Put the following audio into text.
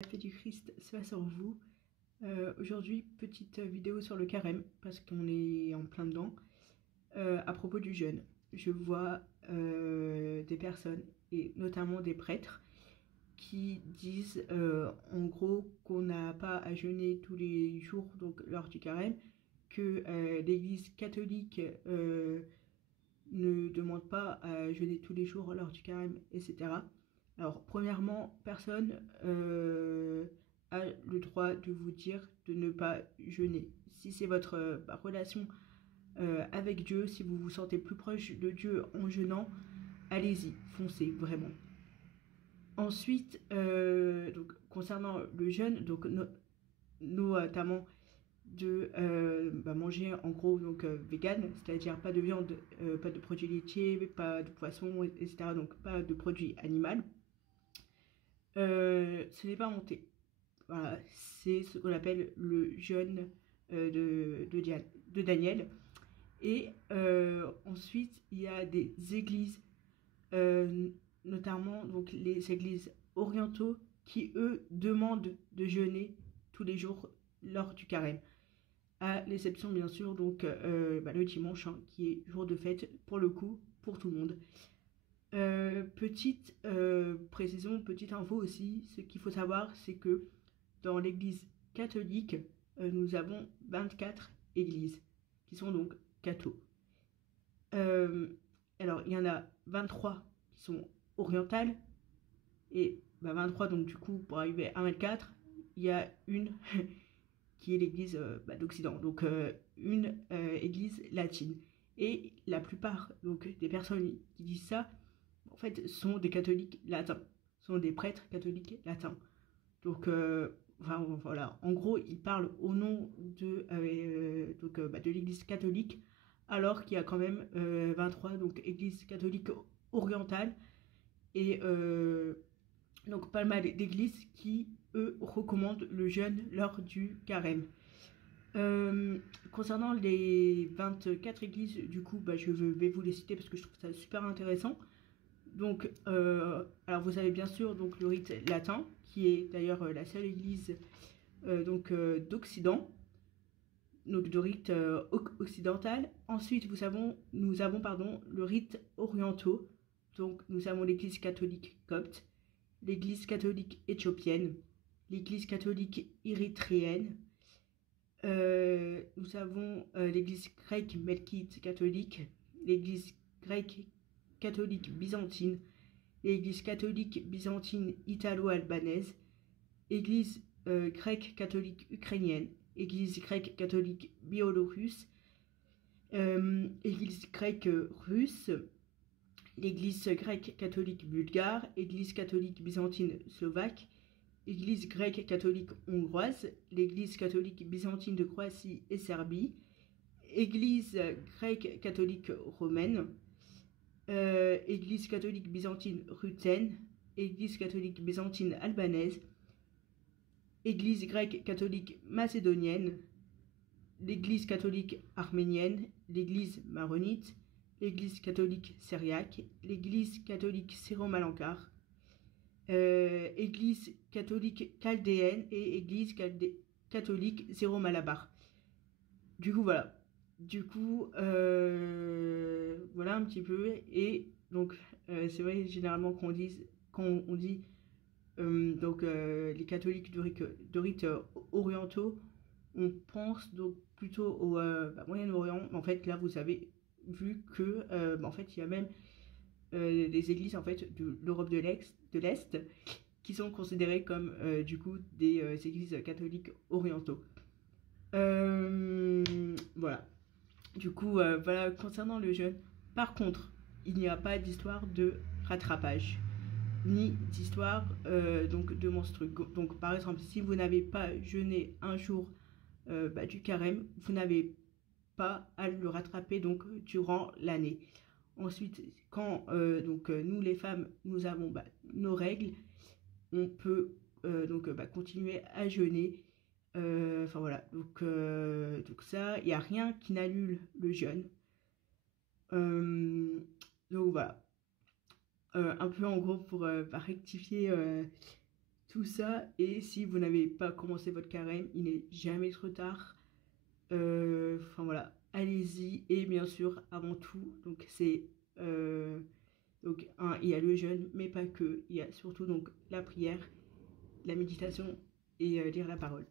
La paix du Christ soit sur vous. Aujourd'hui, petite vidéo sur le carême, parce qu'on est en plein dedans. À propos du jeûne, je vois des personnes, et notamment des prêtres, qui disent en gros qu'on n'a pas à jeûner tous les jours, donc lors du carême, que l'Église catholique ne demande pas à jeûner tous les jours lors du carême, etc. Alors, premièrement, personne a le droit de vous dire de ne pas jeûner. Si c'est votre relation avec Dieu, si vous vous sentez plus proche de Dieu en jeûnant, allez-y, foncez, vraiment. Ensuite, donc, concernant le jeûne, donc, notamment de manger en gros donc vegan, c'est-à-dire pas de viande, pas de produits laitiers, pas de poisson, etc. Donc pas de produits animaux. Ce n'est pas monté. Voilà, c'est ce qu'on appelle le jeûne de Daniel. Et ensuite, il y a des églises, notamment donc les églises orientaux, qui eux demandent de jeûner tous les jours lors du carême. À l'exception bien sûr donc le dimanche, hein, qui est jour de fête pour le coup pour tout le monde. Petite précision, petite info aussi, ce qu'il faut savoir c'est que dans l'église catholique nous avons 24 églises qui sont donc cathos. Alors il y en a 23 qui sont orientales et 23 donc du coup pour arriver à 24 il y a une qui est l'église d'Occident, donc une église latine. Et la plupart donc, des personnes qui disent ça, en fait, sont des catholiques latins, sont des prêtres catholiques latins. Donc, voilà, en gros, ils parlent au nom de l'église catholique, alors qu'il y a quand même 23 donc, églises catholiques orientales, et donc pas mal d'églises qui, eux, recommandent le jeûne lors du carême. Concernant les 24 églises, du coup, je vais vous les citer parce que je trouve ça super intéressant. Donc, alors vous avez bien sûr donc, le rite latin, qui est d'ailleurs la seule église d'Occident, donc de rite occidental. Ensuite, nous avons le rite orientaux, donc nous avons l'église catholique copte, l'église catholique éthiopienne, l'église catholique érythréenne. Nous avons l'église grecque melkite catholique, l'église grecque catholique byzantine, l'église catholique byzantine italo-albanaise, église grecque catholique ukrainienne, église grecque catholique biélorusse, église grecque russe, l'église grecque catholique bulgare, église catholique byzantine slovaque, Église grecque catholique hongroise, l'Église catholique byzantine de Croatie et Serbie, Église grecque catholique romaine, Église catholique byzantine ruthène, Église catholique byzantine albanaise, Église grecque catholique macédonienne, l'Église catholique arménienne, l'Église maronite, l'Église catholique syriaque, l'Église catholique syro-malankare, église catholique chaldéenne et église catholique zéro-malabar. Du coup, voilà. Voilà un petit peu. Et donc, c'est vrai généralement quand on dit les catholiques de rite orientaux, on pense donc plutôt au Moyen-Orient. En fait, là, vous avez vu que en fait, il y a même des églises en fait de l'Europe de l'Est qui sont considérées comme du coup des églises catholiques orientaux. Voilà. Du coup, voilà concernant le jeûne. Par contre, il n'y a pas d'histoire de rattrapage ni d'histoire donc de menstru. Donc par exemple, si vous n'avez pas jeûné un jour du carême, vous n'avez pas à le rattraper donc durant l'année. Ensuite, quand nous les femmes, nous avons nos règles, on peut continuer à jeûner. Enfin voilà, donc ça, il n'y a rien qui n'annule le jeûne. Donc voilà, un peu en gros pour rectifier tout ça. Et si vous n'avez pas commencé votre carême, il n'est jamais trop tard. Enfin voilà, allez-y. Et bien sûr, avant tout, donc c'est donc il y a le jeûne, mais pas que. Il y a surtout donc la prière, la méditation et lire la parole.